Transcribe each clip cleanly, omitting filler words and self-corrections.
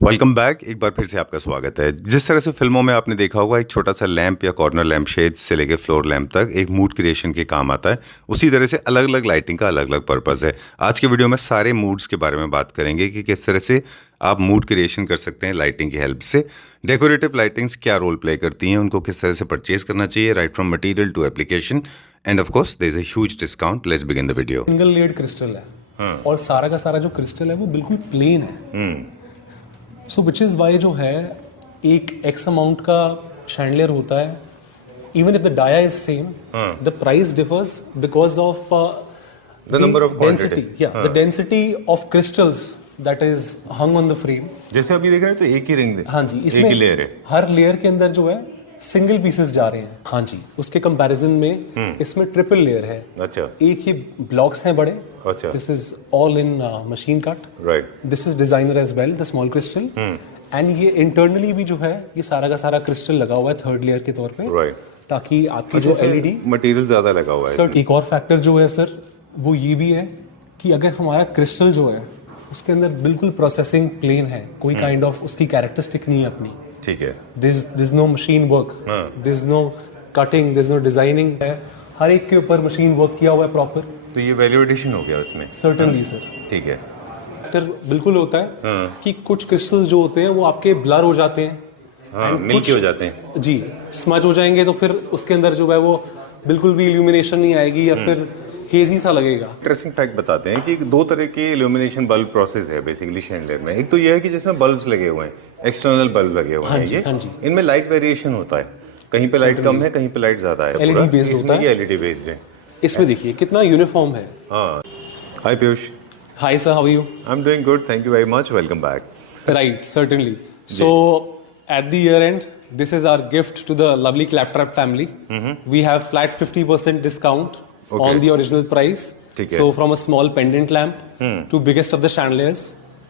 Welcome back. एक बार फिर से आपका स्वागत है। जिस तरह से फिल्मों में आपने देखा होगा एक छोटा सा लैंप या कॉर्नर लैंप शेड्स से लेके फ्लोर लैंप तक एक मूड क्रिएशन के काम आता है, उसी तरह से अलग अलग लाइटिंग का अलग अलग पर्पस है। आज के वीडियो में सारे मूड्स के बारे में बात करेंगे कि किस तरह से आप मूड क्रिएशन कर सकते हैं लाइटिंग की हेल्प से। डेकोरेटिव लाइटिंग्स क्या रोल प्ले करती हैं, उनको किस तरह से परचेज करना चाहिए, right from material to application, and of course there is a huge discount. Let's begin the video. Single layered crystal है और सारा का सारा जो क्रिस्टल है वो बिल्कुल प्लेन है। सो विच इज़ वाई जो है एक एक्स अमाउंट का शैंडलियर होता है, even if the dia is same, the price differs because of The number of density, quantity. The density of crystals that is hung on the frame. जैसे अभी देख रहे हैं तो एक ही रिंग, हाँ जी, एक इसमें ही लेयर है। हर लेयर के अंदर जो है सिंगल पीसेस जा रहे हैं। हाँ जी, उसके कंपैरिजन में इसमें ट्रिपल लेयर है। अच्छा एक ही ब्लॉक्स हैं बड़े। अच्छा this is all in machine cut. Right. This is designer as well, the small crystal. And ये इंटरनली भी जो है ये सारा का सारा क्रिस्टल लगा हुआ है थर्ड लेयर के तौर पे, राइट। ताकि आपकी जो एलईडी मटेरियल ज्यादा लगा हुआ है। सर एक और फैक्टर जो है सर वो ये भी है कि अगर हमारा क्रिस्टल जो है उसके अंदर बिल्कुल प्रोसेसिंग प्लेन है, कोई काइंड ऑफ उसकी कैरेक्टरिस्टिक नहीं है अपनी। ठीक है। This no machine work, this no cutting, this no designing है, हर एक के ऊपर मशीन वर्क किया हुआ है प्रॉपर। तो ये वैल्यू एडिशन हो गया उसमें। Certainly sir. ठीक है। फैक्टर बिल्कुल होता है कि कुछ क्रिस्टल्स जो होते हैं वो आपके ब्लर हो जाते हैं। हाँ, मिल्की हो जाते हैं जी, स्मज हो जाएंगे तो फिर उसके अंदर जो है वो बिल्कुल भी इल्यूमिनेशन नहीं आएगी या फिर हेजी सा लगेगा। इंटरेस्टिंग फैक्ट बताते हैं कि दो तरह के इल्यूमिनेशन बल्ब प्रोसेस है बेसिकली शैंडलियर में। एक तो ये है कि जिसमें बल्ब्स लगे हुए हैं, एक्सटर्नल बल्ब लगे हुए हैं। ये हाँ जी। इनमें लाइट वेरिएशन होता है, कहीं पे लाइट कम है, कहीं पे लाइट ज्यादा है। LED बेस्ड होता है। एलईडी बेस्ड है। इसमें देखिए कितना यूनिफॉर्म है। हाँ। Hi Piyush. Hi sir, how are you? I am doing good, thank you very much, welcome back. Right, certainly. So at the year end, this is our gift to the lovely Claptrap family. We have flat 50% discount on the original price. ठीक है। So from a small pendant lamp to biggest of the chandeliers,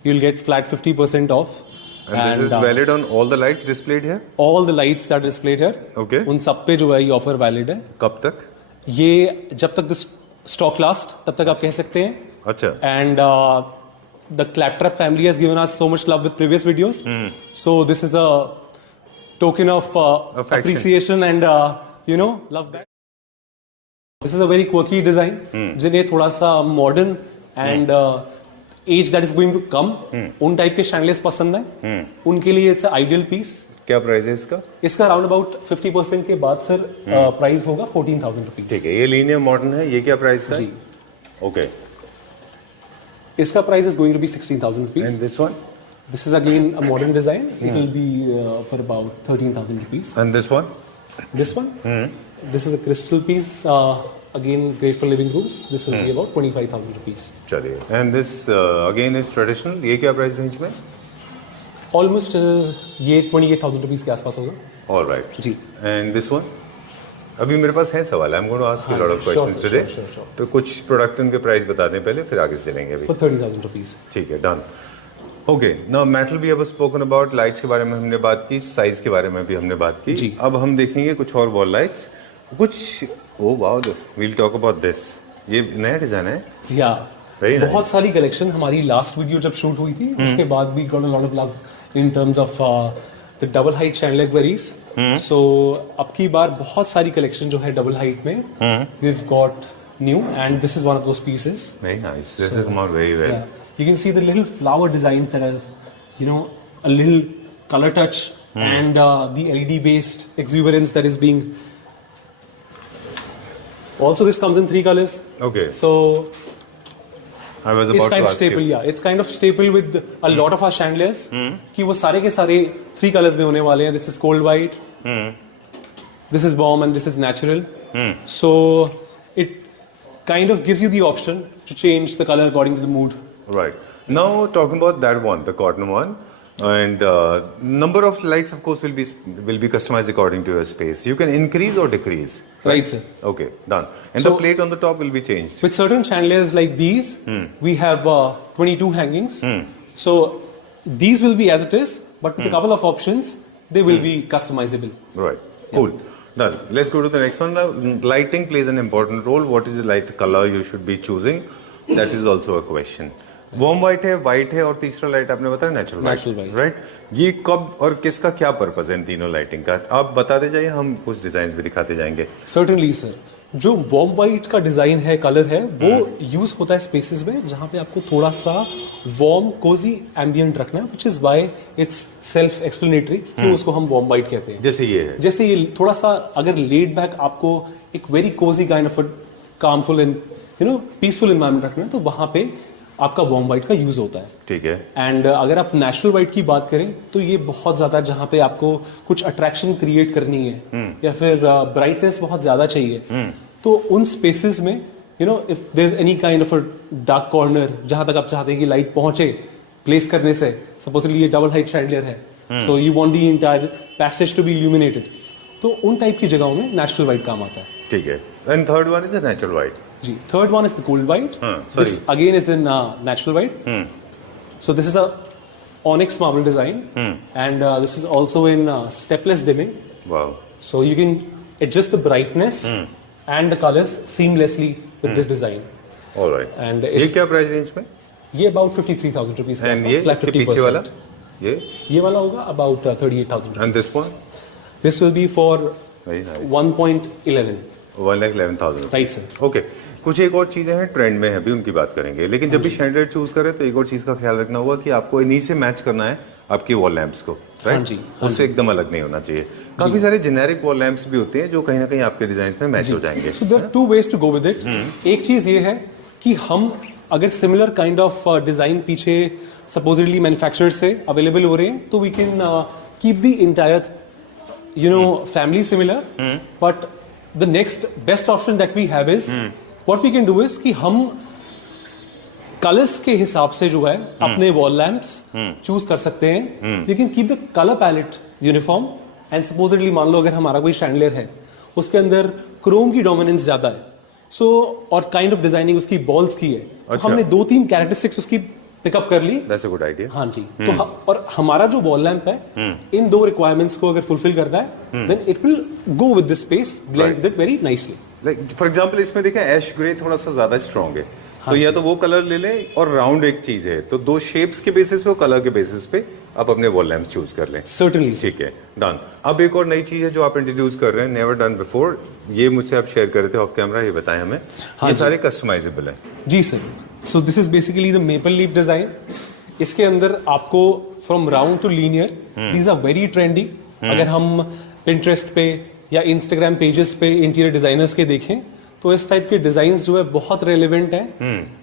you'll get flat 50% off. And this is valid on all the lights displayed here? all the lights that are displayed here, Okay. उन सब पे जो है ये offer valid है। कब तक? ये जब तक स्टॉक लास्ट तब तक आप कह सकते हैं। अच्छा। And the Claptrap family has given us so much love with previous videos. So this is a token of Affection. appreciation and love back. This is a very quirky design. जिन्हें थोड़ा सा modern and age that is going to come, उन type के chandeliers पसंद है, उनके लिए it's ideal piece. क्या प्राइस है इसका? इसका अराउंड अबाउट 50% के बाद सर प्राइस होगा 14,000 रुपीज। ठीक है। ये लीनियर मॉडर्न है, ये क्या प्राइस का है? जी, ओके। इसका price is going to be 16,000 rupees. And this one? This is again a modern design. It will be for about 13,000 rupees. And this one? This one, this is a crystal piece. Again, great for living rooms. This will be about 25,000 rupees. चलिए। And this again is traditional, ये क्या price range में? Almost ये 28,000 rupees के आसपास होगा। Alright जी। And this one? अभी मेरे पास है सवाल, I am going to ask you lot of questions sure, today. sure. तो कुछ प्रोडक्ट के प्राइस बता दें पहले, फिर आगे चलेंगे अभी। For 30,000 rupees. ठीक है, डन। ओके, नाउ मेटल भी अब स्पोकन अबाउट, लाइट्स के बारे में हमने बात की, साइज के बारे में भी हमने बात की। जी। अब हम देखेंगे कुछ और वॉल लाइट्स, कुछ oh wow, we'll talk about this. ये नया डिजाइन है। Yeah. Very nice. बहुत सारी कलेक्शन हमारी लास्ट वीडियो जब शूट हुई थी उसके बाद भी got a lot of love in terms of the double height chandelier queries. So अब की बार बहुत सारी कलेक्शन जो है डबल हाइट में we have got new and this is one of those pieces. Very nice, this is come out very well. You can see the little flower designs that are, a little color touch and the LED based exuberance that is being. Also, this comes in 3 colors. Okay, So I was it's about kind to of ask staple, you. yeah. It's kind of staple with a lot of our chandeliers. कि वो सारे के सारे 3 colors में होने वाले हैं. This is cold white. This is warm and this is natural. So it kind of gives you the option to change the color according to the mood. Right. Now talking about that one, the cotton one, and number of lights, of course, will be customized according to your space. You can increase or decrease. Right, sir. Okay, done. And So- the plate on the top will be changed. With certain chandeliers like these, we have 22 hangings. So these will be as it is, but with a couple of options, they will be customizable. Right. Cool. Done. Let's go to the next one. Now, lighting plays an important role. What is the light color you should be choosing? That is also a question. Warm white है और तीसरा light आपने बताया natural Natural white. Right. ये कब और किसका क्या पर्पस है इन तीनों लाइटिंग का, आप बताते जाइए, हम कुछ डिजाइन भी दिखाते जाएंगे। सर्टेनली सर, जो वार्म व्हाइट का डिजाइन है, कलर है, वो यूज होता है स्पेसेस में जहां पे आपको थोड़ा सा वार्म कोजी एम्बियंट रखना है, which is why it's self explanatory कि उसको हम वार्म व्हाइट कहते हैं। जैसे ये है, जैसे ये थोड़ा सा अगर लेड बैक आपको एक very cosy kind of calmful and peaceful environment रखना है, तो वहां पे आपका वार्म व्हाइट का यूज होता है। ठीक है। एंड अगर आप नेचुरल व्हाइट की बात करें तो ये बहुत ज्यादा, जहां पे आपको कुछ अट्रैक्शन क्रिएट करनी है या फिर ब्राइटनेस बहुत ज्यादा चाहिए, तो उन स्पेसेस में if there is any kind of a dark corner जहां तक आप चाहते हैं कि लाइट पहुंचे प्लेस करने से, सपोजली ये डबल हाइट शैंडलियर है, so you want the entire passage to be illuminated, तो उन टाइप की जगहों में नेचुरल व्हाइट काम आता है। ठीक है। And third one is natural white. जी, third one is the cold white. This again is in natural white. So this is a onyx marble design, and this is also in stepless dimming. Wow. So you can adjust the brightness and the colors seamlessly with this design. Alright. And ये क्या price range में? ये about 53,000 rupees के and ये आसपास, flat इसके पीछे वाला 50%. ये वाला होगा about 38,000 and rupees. This one? This will be for very nice. 1.11. 1,11,000। Right, sir. Okay. कुछ एक और चीजें हैं ट्रेंड में है, अभी उनकी बात करेंगे, लेकिन जब भी शैंडलियर चूज करें तो एक और चीज का ख्याल रखना होगा कि आपको इन्हीं से मैच करना है आपकी वॉल लैंप्स को, राइट? हाँ जी, हाँ उससे एकदम अलग नहीं होना चाहिए। काफी सारे जेनेरिक वॉल लैंप्स भी होते हैं जो कहीं ना कहीं आपके डिजाइन में मैच हो जाएंगे। So there are two ways to go with it. एक चीज ये है कि हम अगर सिमिलर काइंड ऑफ डिजाइन पीछे सपोजिटली मैन्युफैक्चरर से अवेलेबल हो रहे हैं, तो we can keep the entire family similar, but the next best option that we have is what we can do is कि हम कलर्स के हिसाब से जो है अपने वॉल लैंप्स चूज कर सकते हैं। You can keep the colour palette uniform, and supposedly मान लो अगर हमारा कोई शैंडलियर है उसके अंदर क्रोम की डोमिनेंस ज्यादा है, सो और काइंड ऑफ डिजाइनिंग उसकी बॉल्स की है, तो अच्छा। हमने 2-3 कैरेक्टरिस्टिक्स उसकी पिकअप कर ली। That's a good idea. हाँ जी, तो और हमारा जो वॉल लैंप है इन 2 रिक्वायरमेंट्स को अगर फुलफिल करता है, then it will go with the space, blend with it very nicely. Like for example इसमें देखें ऐश ग्रे थोड़ा सा ज्यादा स्ट्रांग है, तो या तो वो कलर ले लें, और राउंड एक चीज है, तो 2 शेप्स के बेसिस पे और कलर के बेसिस पे आप अपने वॉल लैंप चूज कर लें। सर्टेनली। ठीक है, डन। अब एक और नई चीज है जो आप इंट्रोड्यूस कर रहे हैं, नेवर डन बिफोर, ये मुझसे आप शेयर कर रहे थे ऑफ कैमरा, ये बताएं हमें। ये सारे कस्टमाइजेबल है। जी sir, so this is basically the maple leaf design. इसके अंदर आपको from round to linear, these are very trendy. अगर हम पिंटरेस्ट पे या इंस्टाग्राम पेजेस पे इंटीरियर डिजाइनर्स के देखें तो इस टाइप के डिजाइन जो है बहुत रेलिवेंट हैं,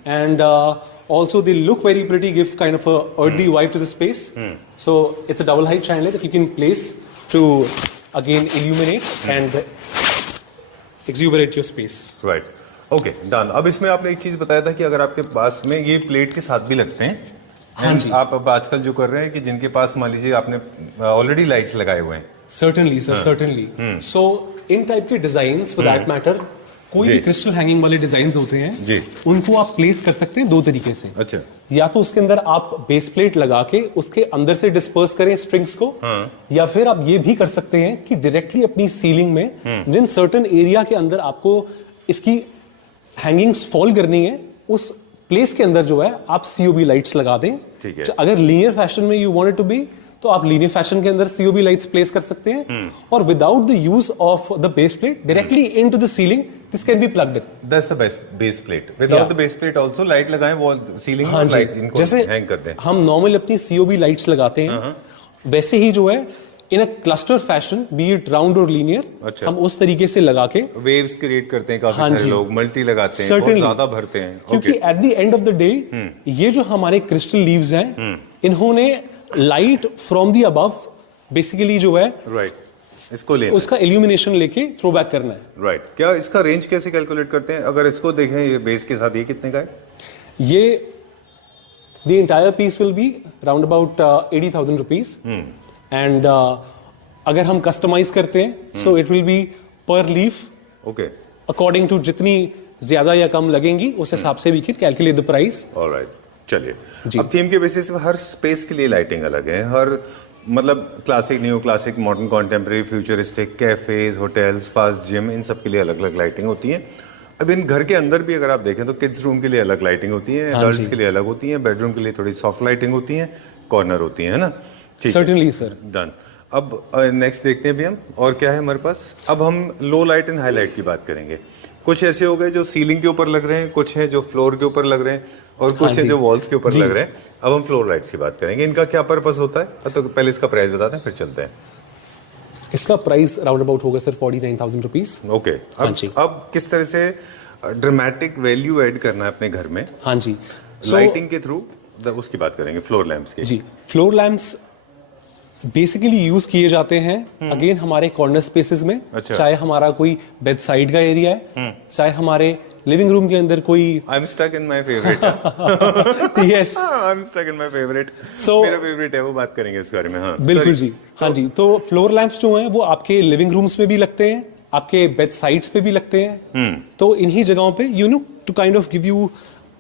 and also they look very pretty, give kind of a earthy vibe to the space. So it's a double height chandelier that you can place to again illuminate and exuberate your space. Right, okay, done. अब इसमें आपने एक चीज बताया था कि अगर आपके पास में ये प्लेट के साथ भी लगते हैं। हाँ जी। आप अब आजकल जो कर रहे हैं कि जिनके पास मान लीजिए आपने ऑलरेडी लाइट्स लगाए हुए हैं। Certainly, sir, certainly. So इन टाइप के डिजाइन्स फॉर दैट मैटर, कोई भी जी। क्रिस्टल हैंगिंग वाले डिजाइन होते हैं जी। उनको आप प्लेस कर सकते हैं 2 तरीके से। अच्छा। या तो उसके अंदर आप बेस प्लेट लगा के उसके अंदर से डिस्पर्स करें स्ट्रिंग्स को, या फिर आप ये भी कर सकते हैं कि डायरेक्टली अपनी सीलिंग में जिन सर्टेन एरिया के अंदर आपको इसकी हैंगिंग्स फॉल करनी है, उस प्लेस के अंदर जो है आप सीओबी लाइट्स लगा दें। ठीक है। अगर लीनियर फैशन में you want it to be, तो आप लीनियर फैशन के अंदर सीओबी लाइट्स प्लेस कर सकते हैं, और without the use of the base plate directly into the ceiling this can be plugged in. That's the base plate. Without the base plate also light लगाएं wall ceiling हाँ में, जी, light इनको जैसे hang कर दें। हम नॉर्मल अपनी COB lights लगाते हैं, वैसे ही जो है in a cluster fashion, be it round और लीनियर, अच्छा। हम उस तरीके से लगा के वेव्स क्रिएट करते हैं काफी हाँ सारे जी। लोग, मल्टी लगाते हैं, बहुत Certainly. ज्यादा भरते हैं। क्योंकि okay, at the end of the day ये जो हमारे क्रिस्टल लीव्स हैं, इन्होंने light from the above basically जो है राइट, इसको लेना उसका इल्यूमिनेशन लेके थ्रो बैक करना है। राइट। क्या इसका रेंज कैसे कैलकुलेट करते हैं? अगर इसको देखें ये बेस के साथ, ये कितने का है? ये the entire piece will be round about 80,000 rupees, and अगर हम कस्टमाइज करते हैं so it will be per leaf okay, according to जितनी ज्यादा या कम लगेंगी उस हिसाब से we can calculate the price. Alright, चलिए। जी। अब थीम के बेसिस पे हर स्पेस के लिए लाइटिंग अलग है, हर मतलब classic, new classic, modern, contemporary, futuristic, cafes, hotel, spas, gym, इन सब के लिए अलग अलग लाइटिंग होती है। अब इन घर के अंदर भी अगर आप देखें तो किड्स रूम के लिए अलग लाइटिंग होती है, हाँ गर्ल्स जी। के लिए अलग होती है, बेडरूम के लिए थोड़ी सॉफ्ट लाइटिंग होती है, कॉर्नर होती है ना? ठीक है, Certainly, sir. डन। अब नेक्स्ट देखते हैं भी हम, और क्या है हमारे पास। अब हम लो लाइट एंड हाई लाइट की बात करेंगे। कुछ ऐसे हो गए जो सीलिंग के ऊपर लग रहे हैं, कुछ है जो फ्लोर के ऊपर लग रहे हैं, और कुछ हाँ है जी। जो वॉल्स के ऊपर जी। लग रहे हैं। अब हम फ्लोर लाइट्स की बात करेंगे, इनका क्या पर्पस होता है, तो पहले इसका प्राइस बताते हैं फिर चलते हैं। इसका प्राइस राउंड अबाउट होगा सर 49,000 रुपीज। ओके, हाँ जी। अब किस तरह से ड्रामेटिक वैल्यू ऐड करना है अपने घर में हाँ जी। लाइटिंग के थ्रू, उसकी बात करेंगे, फ्लोर लैंप्स की। जी, फ्लोर लैंप्स बेसिकली यूज किए जाते हैं अगेन हमारे कॉर्नर स्पेसेस में। अच्छा। चाहे हमारा कोई बेड साइड का एरिया है, चाहे हमारे लिविंग रूम के अंदर कोई I am stuck in my favourite. Yes I am stuck in my favourite. So- मेरा फेवरेट है, वो बात करेंगे इस बारे में। हाँ बिल्कुल Sorry. जी। हाँ जी, तो फ्लोर लैंप्स जो हैं वो आपके लिविंग रूम्स में भी लगते हैं, आपके बेड साइड्स पे भी लगते हैं। तो इन्हीं जगहों पे you know to kind of give you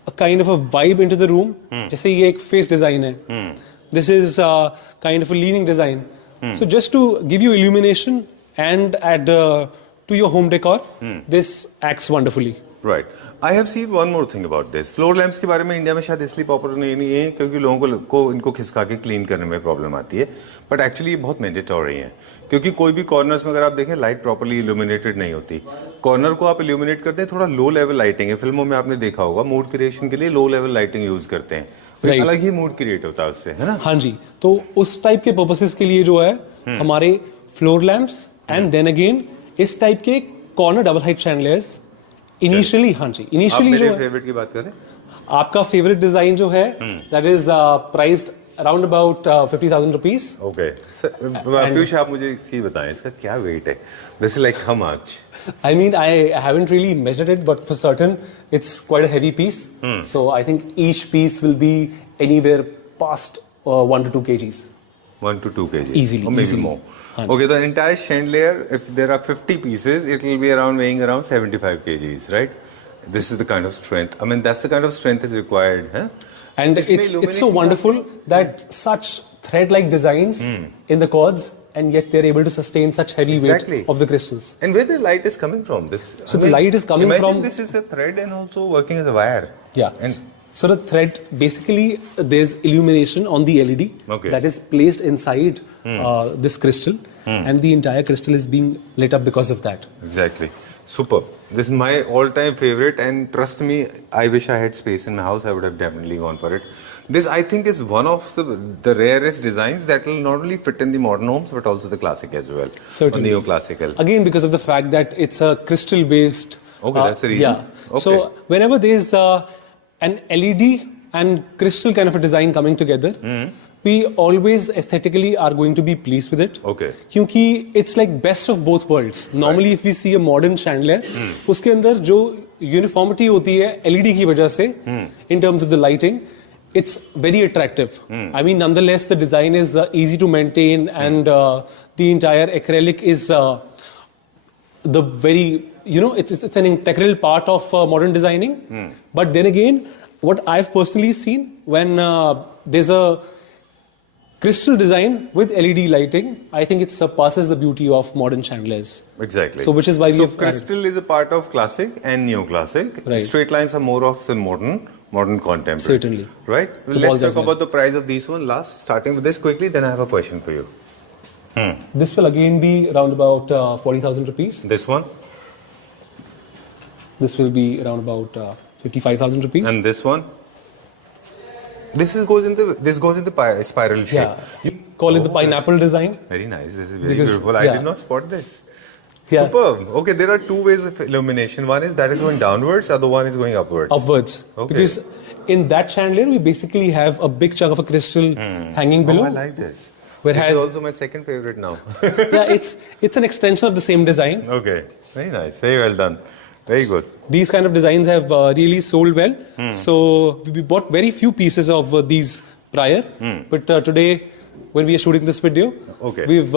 a kind of a vibe into the room. जैसे ये एक फेस डिजाइन है, this is kind of a leaning design, so just to give you illumination and add to your home decor, this acts wonderfully. Right, I have seen one more thing about this. Floor lamps के बारे में India में शायद इसलिए popular नहीं है क्योंकि लोगों को इनको खिसका के क्लीन करने में प्रॉब्लम आती है, बट एक्चुअली ये बहुत मैंडेटरी है। क्योंकि कोई भी कॉर्नर्स में अगर आप देखें लाइट प्रॉपर्ली इल्यूमिनेटेड नहीं होती। कॉर्नर को आप इल्यूमिनेट करते हैं, थोड़ा लो लेवल लाइटिंग है, फिल्मों में आपने देखा होगा मूड क्रिएशन के लिए लो लेवल लाइटिंग यूज करते हैं, तो एक Right. अलग ही मूड क्रिएट होता है उससे, है ना? हाँ जी, तो उस टाइप के पर्पसेस के लिए जो है हमारे floor lamps and then again इस टाइप के corner double height chandeliers initially. हाँ जी, आप इनिशियली जो मेरे है फेवरेट की बात करें, आपका फेवरेट डिजाइन जो है that is priced around about 50,000 rupees. Okay Piyush, आप मुझे इसकी बताएं, इसका क्या वेट है? This is like how much? I mean, I haven't really measured it, but for certain, it's quite a heavy piece. So I think each piece will be anywhere past 1 to 2 kgs. 1 to 2 kg, Easily, or maybe easily. more. हाँ Okay, the entire chandelier, if there are 50 pieces, it will be weighing around 75 kgs, right? This is the kind of strength. I mean, that's the kind of strength is required, huh? And इसमें it's so illumination wonderful that such thread-like designs in the cords, and yet they're able to sustain such heavy Exactly. weight of the crystals. And where the light is coming from? This. So the light is coming imagine from- this is a thread and also working as a wire. Yeah. And So the thread, basically, there's illumination on the LED Okay. that is placed inside this crystal, and the entire crystal is being lit up because of that. exactly. Superb. This is my all-time favorite, and trust me, I wish I had space in my house. I would have definitely gone for it. This, I think, is one of the rarest designs that will not only fit in the modern homes but also the classic as well. Certainly. Or neoclassical. Again, because of the fact that it's a crystal-based. Okay, that's the reason. Yeah. Okay. So whenever there's an LED and crystal kind of a design coming together, we always aesthetically are going to be pleased with it. Okay. क्योंकि it's like best of both worlds. Normally, if we see a modern chandelier, उसके अंदर जो uniformity होती है LED की वजह से, in terms of the lighting, it's very attractive. I mean, nonetheless, the design is easy to maintain, and the entire acrylic is the very, you know, it's an integral part of modern designing. But then again, what I've personally seen when there's a crystal design with LED lighting, I think it surpasses the beauty of modern chandeliers. Exactly. So which is why we so have crystal is a part of classic and neoclassic. Right. Straight lines are more of the modern contemporary. Certainly. Right? The Let's balls as talk well. about the price of these one last, starting with this quickly, then I have a question for you. This will again be around about 40,000 rupees. This one This will be around about 55,000 rupees. and this one. This goes in the spiral shape. Yeah, you call it the pineapple design. Very nice. This is very Because- beautiful. I yeah. did not spot this. Yeah. Superb. Okay, there are two ways of illumination. One is that is going downwards, other one is going upwards. Upwards. Okay. Because in that chandelier, we basically have a big chunk of a crystal hanging below. Oh, I like this. Whereas- This is also my second favorite now. Yeah, it's an extension of the same design. Okay, very nice. Very well done. Very good. These kind of designs have really sold well. So we bought very few pieces of these prior, but today, when we are shooting this video, Okay. we've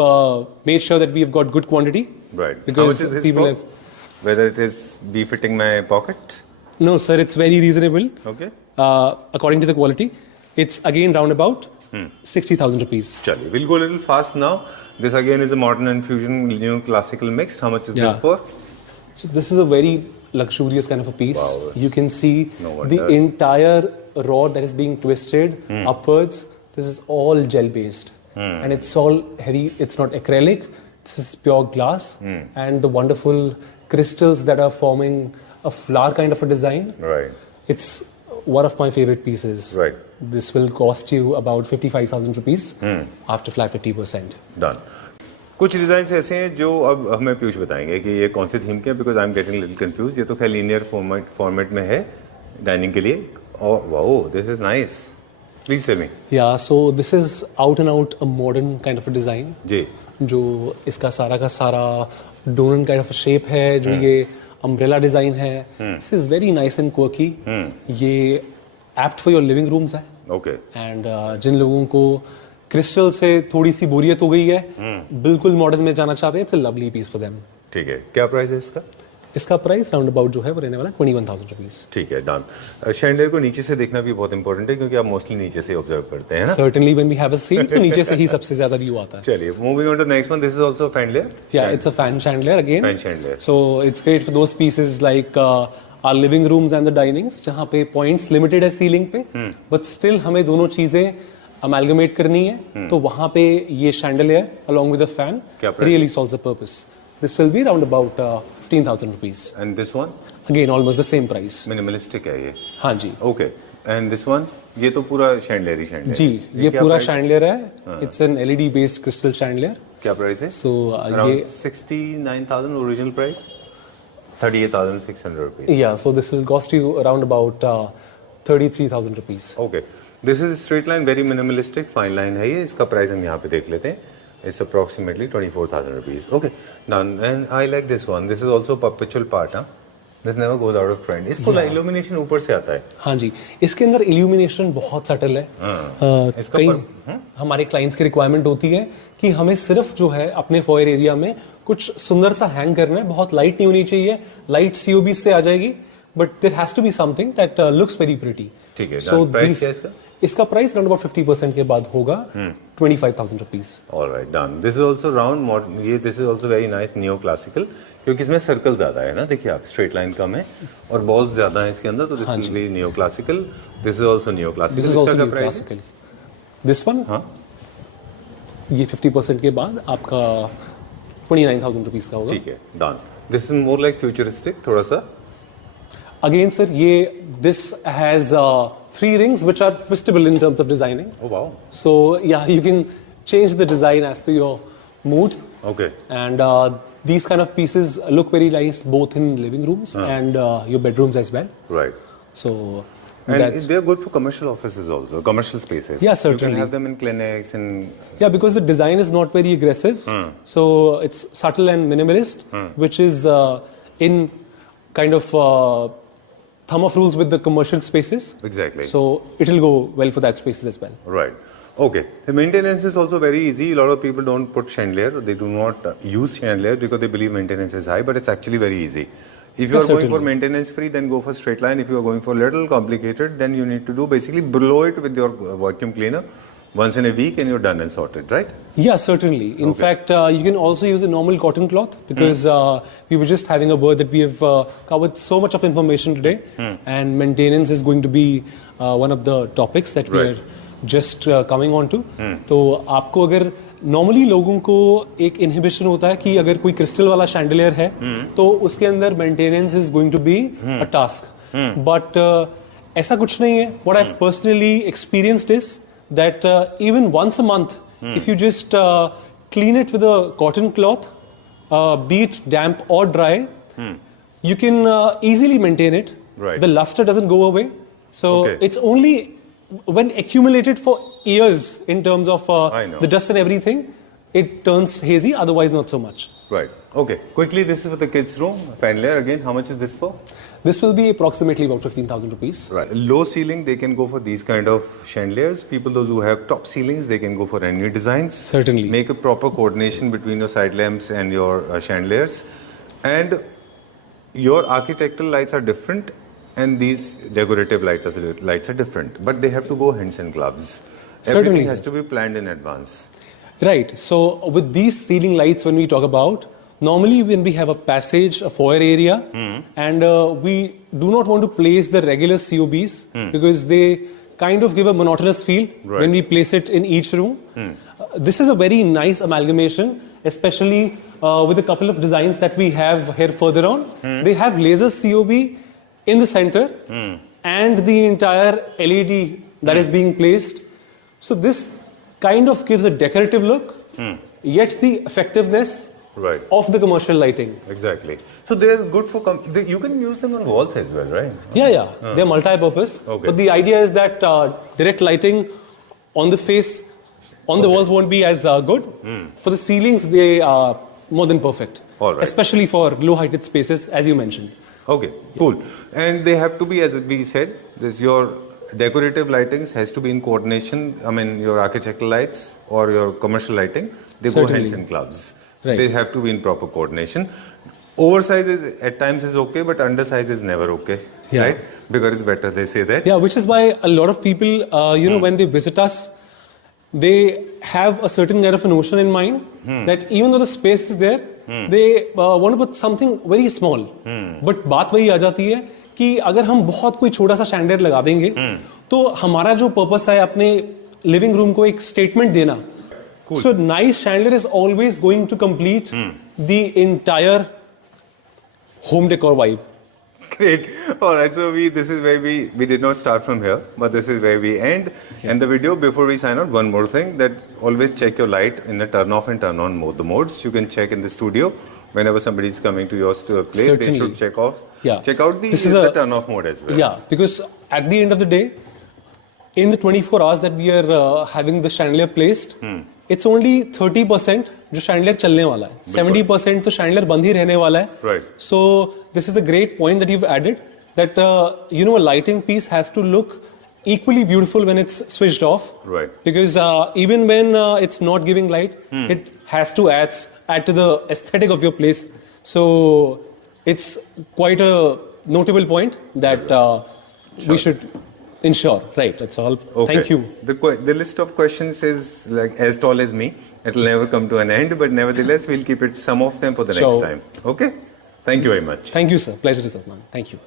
made sure that we've got good quantity. Right. Because How much is this people for? have. Whether it is be fitting my pocket? No, sir, it's very reasonable. Okay. According to the quality, it's again round about 60,000 rupees. Chali. We'll go a little fast now. This again is a modern and fusion classical mixed. How much is Yeah. this for? So this is a very luxurious kind of a piece. Wow. You can see No the wonder. entire rod that is being twisted upwards. This is all gel based, and it's all heavy. It's not acrylic. This is pure glass, and the wonderful crystals that are forming a flower kind of a design. Right. It's one of my favorite pieces. Right. This will cost you about 55,000 rupees after flat 50%. Done. कुछ design ऐसे हैं जो अब हमें पीयूष बताएंगे कि ये कौन से थीम के हैं, because I am getting little confuse. ये तो खैर लीनियर फॉर्मेट में है डाइनिंग के लिए। और wow, this is nice, please tell me. Yeah, so this is out and out a modern kind of a design. जी। जो इसका सारा का सारा डोनट काइंड ऑफ शेप है, जो ये अम्ब्रेला डिजाइन है, this is very nice and quirky. ये apt for your living rooms है, ओके। एंड जिन लोगों को क्रिस्टल से थोड़ी सी बोरियत हो गई है, बिल्कुल मॉडर्न में जाना चाहते हैं, it's a lovely piece for them. ठीक है, क्या प्राइस है इसका? इसका प्राइस राउंड अबाउट जो है वो रहने वाला 21,000 रुपीज। ठीक है, डन। शैंडलियर को नीचे से देखना भी बहुत इंपॉर्टेंट है, क्योंकि आप मोस्टली नीचे से ऑब्जर्व करते हैं ना। Certainly when we have a seat, तो नीचे से ही सबसे ज्यादा व्यू आता है। चलिए, moving on to next one. This is also chandelier. Yeah, it's a fan chandelier again. Fan chandelier. So it's great for those pieces like our living rooms and the dinings, जहाँ पे points limited है ceiling पे, but still हमें दोनों चीजें amalgamate करनी है, तो वहाँ पे ये chandelier along with the fan क्या price? really solves the purpose. This will be around about 15,000 rupees. And this one Again, almost the same price. Minimalistic है ये। हाँ जी, ओके। एंड दिस वन, ये तो पूरा शैंडलियर ही शैंडलियर। जी ये क्या पूरा price? chandelier है. It's an LED based crystal chandelier. क्या प्राइस है? So Around ये 69,000 original price, 38,600 rupees. yeah, so this will cost you around about 33,000 rupees. Okay, this is straight line, very minimalistic fine line है ये। इसका price हम यहाँ पे देख लेते हैं। It's approximately 24,000 rupees. Okay, done. And I like this one. This is also perpetual part. हाँ, this never goes out of trend. इसको इल्यूमिनेशन ऊपर से आता है। हाँ जी, इसके अंदर इल्यूमिनेशन बहुत सटल है। इसका कई हमारे क्लाइंट्स की रिक्वायरमेंट होती है कि हमें सिर्फ जो है अपने फॉयर एरिया में कुछ सुंदर सा हैंग करना है, बहुत लाइट नहीं होनी चाहिए, लाइट सीओबी से आ जाएगी, but there has to be something that looks very pretty. ठीक है, सो प्राइस क्या है इसका? इसका प्राइस अराउंड अबाउट 50% के बाद होगा 25,000 rupees. Alright, done. This is also round. ये this is also very nice neo classical, क्योंकि इसमें सर्कल ज्यादा है ना। देखिए आप, स्ट्रेट लाइन कम है और बॉल्स ज्यादा है इसके अंदर, तो this will be neo classical. This is also neo classical. This is also new classical. This one, हाँ, ये 50% के बाद आपका 29,000 रुपीज का होगा। ठीक है, done. This is more like futuristic थोड़ा सा। Again, sir, this has 3 rings which are twistable in terms of designing. Oh wow, So yeah, you can change the design as per your mood. Okay. And these kind of pieces look very nice both in living rooms and your bedrooms as well. Right. So And that's they are good for commercial offices also, commercial spaces. Yeah, You certainly. can have them in clinics and yeah, because the design is not very aggressive, so it's subtle and minimalist, which is in kind of thumb of rules with the commercial spaces. exactly. So it will go well for that spaces as well. Right. Okay. The maintenance is also very easy. A lot of people don't put chandelier. They do not use chandelier because they believe maintenance is high, but it's actually very easy. If you are going certainly. for maintenance free, then go for straight line. If you are going for little complicated, then you need to do basically blow it with your vacuum cleaner once in a week and you're done and sorted, right? Yeah, certainly. In fact, you can also use a normal cotton cloth because we were just having a word that we have covered so much of information today, and maintenance is going to be one of the topics that we Right. are just coming on to. तो आपको अगर normally लोगों को एक inhibition होता है कि अगर कोई क्रिस्टल वाला शैंडलियर है तो उसके अंदर maintenance is going to be a task, but ऐसा कुछ नहीं है. What I have personally experienced is that even once a month if you just clean it with a cotton cloth, be it damp or dry, you can easily maintain it. Right. The luster doesn't go away. So Okay. it's only when accumulated for years in terms of I know. the dust and everything, it turns hazy, otherwise not so much. Right. Okay. Quickly, this is for the kids' room. Fan layer again. How much is this for? This will be approximately about 15,000 rupees. Right. Low ceiling, they can go for these kind of chandeliers. People, those who have top ceilings, they can go for any designs. Certainly. Make a proper coordination between your side lamps and your chandeliers. And your architectural lights are different, and these decorative lights are different. But they have to go hands and gloves. Certainly, Everything has sir. to be planned in advance. Right. So with these ceiling lights, when we talk about, Normally, when we have a passage, a foyer area, and we do not want to place the regular COBs because they kind of give a monotonous feel when we place it in each room. This is a very nice amalgamation, especially with a couple of designs that we have here further on. They have laser COB in the center and the entire LED that is being placed. So this kind of gives a decorative look, yet the effectiveness Right. of the commercial lighting. Exactly. So they're good for you can use them on walls as well, right? Yeah. They're multi-purpose. Okay. But the idea is that direct lighting on the face, on the walls won't be as good. For the ceilings, they are more than perfect. All right. Especially for low-heighted spaces, as you mentioned. Okay, cool. And they have to be, as we said, your decorative lightings has to be in coordination. I mean, your architectural lights or your commercial lighting, they go Certainly. hands in gloves. Right. They have to be in proper coordination. Oversize is at times is okay, but undersize is never okay, Yeah. right? Bigger is better. They say that. Yeah, which is why a lot of people, when they visit us, they have a certain kind of a notion in mind that even though the space is there, they want to put something very small. But बात वही आ जाती है कि अगर हम बहुत कोई छोटा सा शैंडलियर लगा देंगे, तो हमारा जो पर्पस है अपने लिविंग रूम को एक स्टेटमेंट देना. Cool. So nice chandelier is always going to complete the entire home decor vibe. Great. All right. So this is where we did not start from here, but this is where we end. And the video before we sign out, one more thing that always check your light in the turn off and turn on mode. The modes you can check in the studio whenever somebody is coming to your place. Certainly. They should check off. Yeah. Check out This is the a- turn off mode as well. Yeah, because at the end of the day, in the 24 hours that we are having the chandelier placed, it's only 30% जो chandelier चलने वाला है. 70% तो chandelier बंद ही रहने वाला है. Right. So this is a great point that you've added that a lighting piece has to look equally beautiful when it's switched off. Right. Because even when it's not giving light, it has to add to the aesthetic of your place. So it's quite a notable point that we should ensure. Right. That's all. Okay. Thank you. The list of questions is like as tall as me. It will never come to an end, but nevertheless, we'll keep it some of them for the Sure. next time. Okay. Thank you very much. Thank you, sir. Pleasure is mine. Thank you.